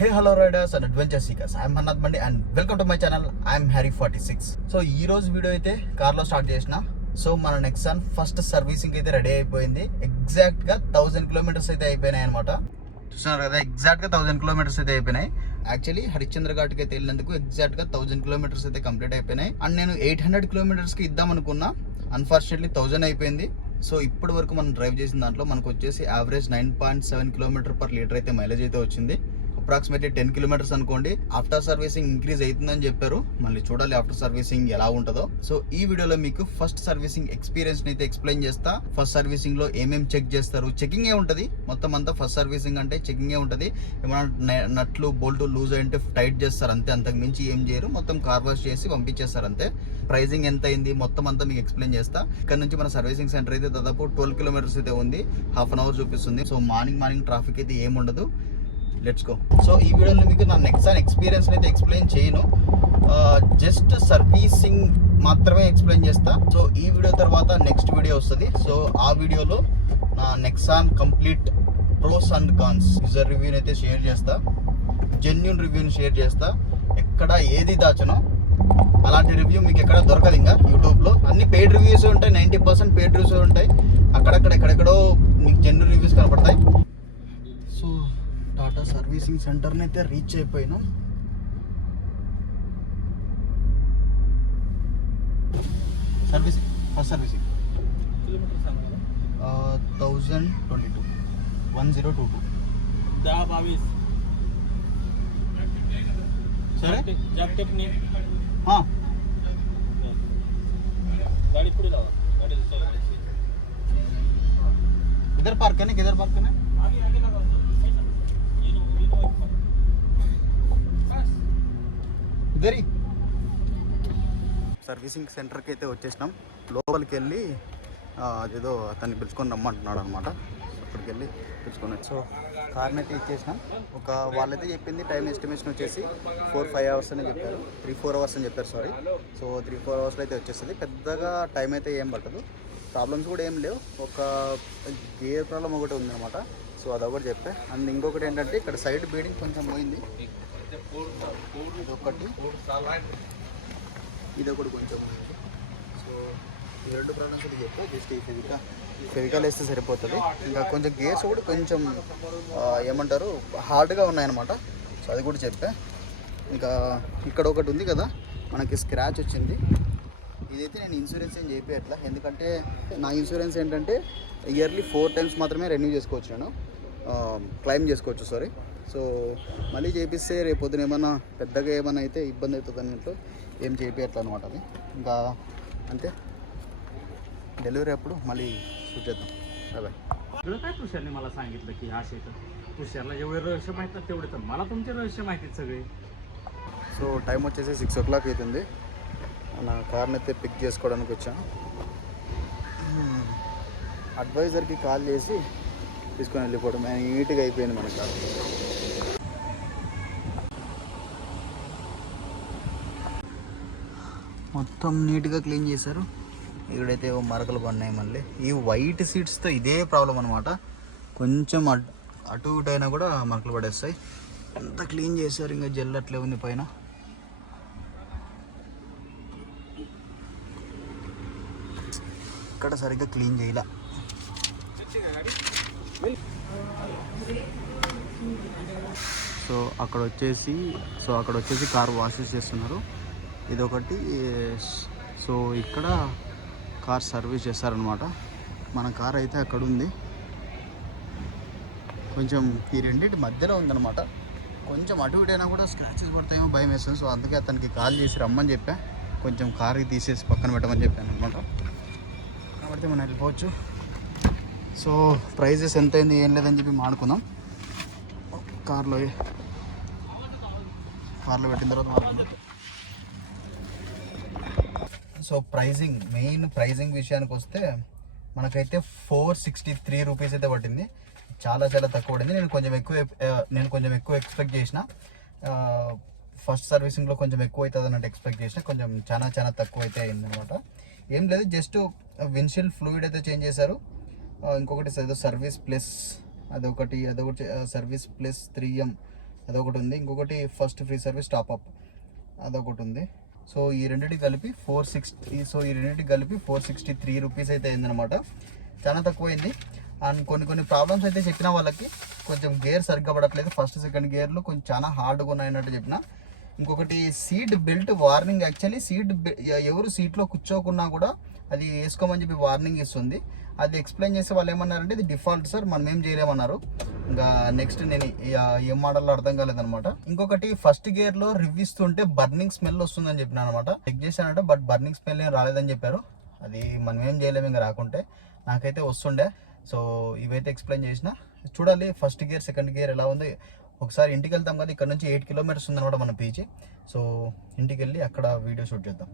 Hey, hello riders and adventure seekers. I'm Hannat Mandi and welcome to my channel. I'm Harry46. So ఈ రోజు video అయితే కార్లో start చేసిన. So మన Nexon first servicing అయితే ready అయిపోయింది. ఎగ్జాక్ట్గా 1000 కిలోమీటర్స్ అయితే అయిపోయినాయి అనమాట. చూస్తున్నారు కదా, ఎగ్జాక్ట్గా 1000 కిలోమీటర్స్ అయితే అయిపోయినాయి. యాక్చువల్లీ హరిశ్చంద్ర ఘాట్కి అయితే వెళ్ళినందుకు ఎగ్జాక్ట్గా 1000 కిలోమీటర్స్ అయితే కంప్లీట్ అయిపోయినాయి. అండ్ నేను 800 కిలోమీటర్స్కి ఇద్దాం అనుకున్నా. అన్ఫార్చునేట్లీ 1000 అయిపోయింది. సో ఇప్పటి వరకు మనం డ్రైవ్ చేసిన దాంట్లో మనకు వచ్చేసి యావరేజ్ 9.7 కిలోమీటర్ పర్ లీటర్ అయితే మైలేజ్ అయితే వచ్చింది. అప్రాక్సిమేట్లీ 10 కిలోమీటర్స్ అనుకోండి. ఆఫ్టర్ సర్వీసింగ్ ఇంక్రీజ్ అవుతుందని చెప్పారు. మళ్ళీ చూడాలి ఆఫ్టర్ సర్వీసింగ్ ఎలా ఉంటుందో. సో ఈ వీడియోలో మీకు ఫస్ట్ సర్వీసింగ్ ఎక్స్పీరియన్స్ అయితే ఎక్స్ప్లెయిన్ చేస్తా. ఫస్ట్ సర్వీసింగ్ లో ఏమేమి చెక్ చేస్తారు, చెకింగ్ ఏ ఉంటుంది మొత్తం అంతా. ఫస్ట్ సర్వీసింగ్ అంటే చెకింగ్ ఏ ఉంటుంది. ఏమైనా నట్లు బోల్ట్ లూజ్ అంటే టైట్ చేస్తారు అంతే, అంతకు మించి ఏం చేయరు. మొత్తం కార్ వాష్ చేసి పంపించేస్తారు అంతే. ప్రైజింగ్ ఎంత అయింది మొత్తం అంతా మీకు ఎక్స్ప్లెయిన్ చేస్తా. ఇక్కడ నుంచి మన సర్వీసింగ్ సెంటర్ అయితే దాదాపు 12 కిలోమీటర్స్ అయితే ఉంది. హాఫ్ అన్ అవర్ చూపిస్తుంది. సో మార్నింగ్ ట్రాఫిక్ అయితే ఏముండదు. Let's go. సో ఈ వీడియోలో మీకు నా నెక్సాన్ ఎక్స్పీరియన్స్ అయితే ఎక్స్ప్లెయిన్ చేయను, జస్ట్ సర్వీసింగ్ మాత్రమే ఎక్స్ప్లెయిన్ చేస్తా. సో ఈ వీడియో తర్వాత నెక్స్ట్ వీడియో వస్తుంది. సో ఆ వీడియోలో నా Nexon complete pros and cons user రివ్యూని అయితే షేర్ చేస్తా. జెన్యూన్ రివ్యూని షేర్ చేస్తా. ఎక్కడ ఏది దాచనో అలాంటి రివ్యూ మీకు ఎక్కడ దొరకదు. ఇంకా యూట్యూబ్లో అన్ని పెయిడ్ రివ్యూస్ ఉంటాయి, 90% పెయిడ్ రివ్యూస్ ఉంటాయి. అక్కడక్కడ ఎక్కడెక్కడో మీకు జెన్యూన్ రివ్యూస్ కనపడతాయి. సో టాటా సర్వీసింగ్ సెంటర్ని అయితే రీచ్ అయిపోయినాం. సర్వీసింగ్ ఫస్ట్ సర్వీసింగ్ 1022 1022 1022 సరే जैकटेपनी हाँ गाड़ी पूरी लाओ गाड़ी इधर पार्क करने किधर पार्क करने आगे आगे लगाओ ఇద్దరి సర్వీసింగ్ సెంటర్కి అయితే వచ్చేసినాం. లోపలికి వెళ్ళి అదేదో అతన్ని పిలుచుకొని రమ్మంటున్నాడు అనమాట. అక్కడికి వెళ్ళి పిలుచుకొని సో కార్ని అయితే ఇచ్చేసినాం. వాళ్ళైతే చెప్పింది టైం ఎస్టిమేషన్ వచ్చేసి 4-5 అవర్స్ అని చెప్పారు. 3-4 అవర్స్ అని చెప్పారు, సారీ. సో 3-4 అవర్స్లో అయితే వచ్చేస్తుంది. పెద్దగా టైం అయితే ఏం పట్టదు. ప్రాబ్లమ్స్ కూడా ఏం లేవు. ఒక గేర్ ప్రాబ్లం ఒకటి ఉందన్నమాట. సో అదొకటి చెప్పా. అండ్ ఇంకొకటి ఏంటంటే ఇక్కడ సైడ్ బీడింగ్ కొంచెం పోయింది. ఇదొకటి కొంచెం ఉంది. సో ఈ రెండు ప్రాబ్లమ్స్ కూడా చెప్పా. జస్ట్ ఈ ఫెవికాల్ వేస్తే సరిపోతుంది. ఇంకా కొంచెం గేర్స్ కూడా కొంచెం ఏమంటారు హార్డ్గా ఉన్నాయన్నమాట. సో అది కూడా చెప్పా. ఇంకా ఇక్కడ ఒకటి ఉంది కదా మనకి స్క్రాచ్ వచ్చింది. ఇదైతే నేను ఇన్సూరెన్స్ ఏం చేయించట్లా. ఎందుకంటే నా ఇన్సూరెన్స్ ఏంటంటే ఇయర్లీ 4 times మాత్రమే రెన్యూ చేసుకోవచ్చు, నేను క్లెయిమ్ చేసుకోవచ్చు, సారీ. సో మళ్ళీ చేపిస్తే రేపు పొద్దున ఏమన్నా పెద్దగా ఏమన్నా అయితే ఇబ్బంది అవుతుంది అన్నట్టు ఏం చేయించట్లా అనమాట. అది ఇంకా అంతే. डेलिव्हरी अప్పుడు మళ్ళీ షూట్ చేద్దాం. Bye bye. तुला काय तुषारने मला सांगितलं की असे तर तुषारला जेवढे रहस्य माहित ना तेवढे तर मला तुमचे रहस्य माहिती सगळे. సో టైం వచ్చేసి 6 o'clock అవుతుంది. నా కార్ని అయితే పిక్ చేసుకోవడానికి వచ్చాను. అడ్వైజర్కి కాల్ చేసి తీసుకొని వెళ్ళిపోవడం. నీట్గా అయిపోయింది మన కార్. మొత్తం నీట్గా క్లీన్ చేశారు. ఇక్కడైతే మరకలు పడినాయి. మళ్ళీ ఈ వైట్ సీట్స్తో ఇదే ప్రాబ్లం అనమాట. కొంచెం అటు ఇటు అయినా కూడా మరకలు పడేస్తాయి. అంతా క్లీన్ చేశారు. ఇంకా జెల్ అట్లే ఉంది పైన. ఇక్కడ సరిగ్గా క్లీన్ చేయాల. సో అక్కడ వచ్చేసి కార్ వాషెస్ చేస్తున్నారు. ఇదొకటి. సో ఇక్కడ కార్ సర్వీస్ చేస్తారనమాట. మన కార్ అయితే అక్కడ ఉంది. కొంచెం ఈ రెండింటి మధ్యలో ఉందన్నమాట. కొంచెం అటు ఇటు అయినా కూడా స్క్రాచెస్ పడతాయేమో భయం వేస్తుంది. సో అందుకే అతనికి కాల్ చేసి రమ్మని చెప్పా. కొంచెం కార్కి తీసేసి పక్కన పెట్టమని చెప్పాను అనమాట. కాబట్టి మనం వెళ్ళిపోవచ్చు. సో ప్రైజెస్ ఎంత అయింది ఏం లేదని చెప్పి మాడుకుందాం. కార్లో పెట్టిన తర్వాత మాట్లాడుకుందాం. సో మెయిన్ ప్రైజింగ్ విషయానికి వస్తే మనకైతే 463 రూపీస్ అయితే పట్టింది. చాలా తక్కువ పడింది. నేను కొంచెం ఎక్కువ ఎక్స్పెక్ట్ చేసిన. ఫస్ట్ సర్వీసింగ్లో కొంచెం ఎక్కువ అవుతుంది అన్నట్టు ఎక్స్పెక్ట్ చేసిన. కొంచెం చాలా తక్కువ అయితే అయింది అనమాట. ఏం లేదు, జస్ట్ విన్షీల్డ్ ఫ్లూయిడ్ అయితే చేంజ్ చేశారు. ఇంకొకటి సర్వీస్ ప్లస్ అదొకటి సర్వీస్ ప్లస్ 3M అదొకటి ఉంది, ఇంకొకటి ఫస్ట్ ఫ్రీ సర్వీస్ టాప్అప్ అదొకటి ఉంది. సో ఈ రెండింటికి కలిపి 463 రూపీస్ అయితే అయిందనమాట. చాలా తక్కువైంది. అండ్ కొన్ని ప్రాబ్లమ్స్ అయితే చెప్పిన వాళ్ళకి, కొంచెం గేర్ సరిగ్గా పడట్లేదు, ఫస్ట్ సెకండ్ గేర్లు కొంచెం చాలా హార్డ్గా ఉన్నాయన్నట్టు చెప్పిన. ఇంకొకటి సీట్ బెల్ట్ వార్నింగ్, యాక్చువల్లీ ఎవరు సీట్లో కూర్చోకున్నా కూడా అది వేసుకోమని చెప్పి వార్నింగ్ ఇస్తుంది. అది ఎక్స్ప్లెయిన్ చేసి వాళ్ళు ఏమన్నారంటే ఇది డిఫాల్ట్ సార్, మనం ఏం చేయలేమన్నారు. ఇంకా నెక్స్ట్ నేను ఏం మోడల్లో అర్థం కాలేదనమాట. ఇంకొకటి ఫస్ట్ గేర్లో రివ్ ఇస్తుంటే బర్నింగ్ స్మెల్ వస్తుందని చెప్పిన అనమాట. చెక్ చేశానంటే బట్ బర్నింగ్ స్మెల్ ఏం రాలేదని చెప్పారు. అది మనం ఏం చేయలేము ఇంకా రాకుంటే, నాకైతే వస్తుండే. సో ఇవైతే ఎక్స్ప్లెయిన్ చేసిన. చూడాలి ఫస్ట్ గేర్ సెకండ్ గేర్ ఎలా ఉంది. ఒకసారి ఇంటికి వెళ్తాం కదా, ఇక్కడ నుంచి 8 కిలోమీటర్స్ ఉందన్నమాట మన పీజీ. సో ఇంటికి వెళ్ళి అక్కడ వీడియో షూట్ చేద్దాం.